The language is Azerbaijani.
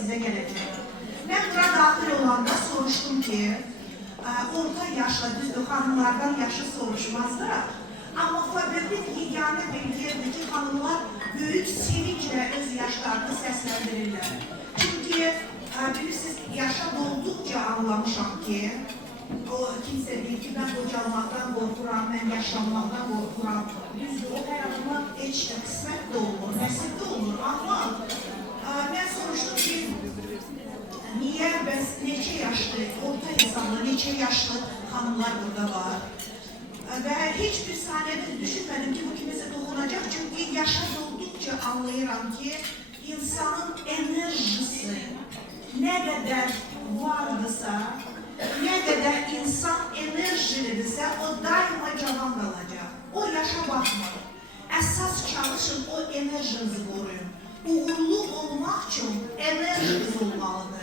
size gelecek. Ben buna dahil olanda soruştum ki, orta yaşlı düzdür, hanımlardan yaşı soruşmazlar. Ama Fabrik yeganə belirdi ki, hanımlar büyük sevinçle öz yaşlarını seslendirirler. Çünkü bilirsiniz, yaşa doldukça anlamışam ki, o kimse deyir ki, ben qocalmaqdan qorxuram, ben yaşlanmaqdan qorxuram. Düzdür, o hər adama heç də qismət də olur, nəsib də olur. Amma ben soruştum ki, niye bəs neçə yaşlı, orta insanlı, neçə yaşlı hanımlar burada var? Ve hiçbir saniyede düşünmedim ki bu kimse dokunacak. Çünkü yaşa doldukça anlayıram ki insanın enerjisi ne kadar vardısa, ne kadar insan enerjilidirse o daima cavan kalacak. O yaşa bakmayın. Esas çalışın, o enerjinizi koruyun. Uğurlu olmak için enerjiniz olun.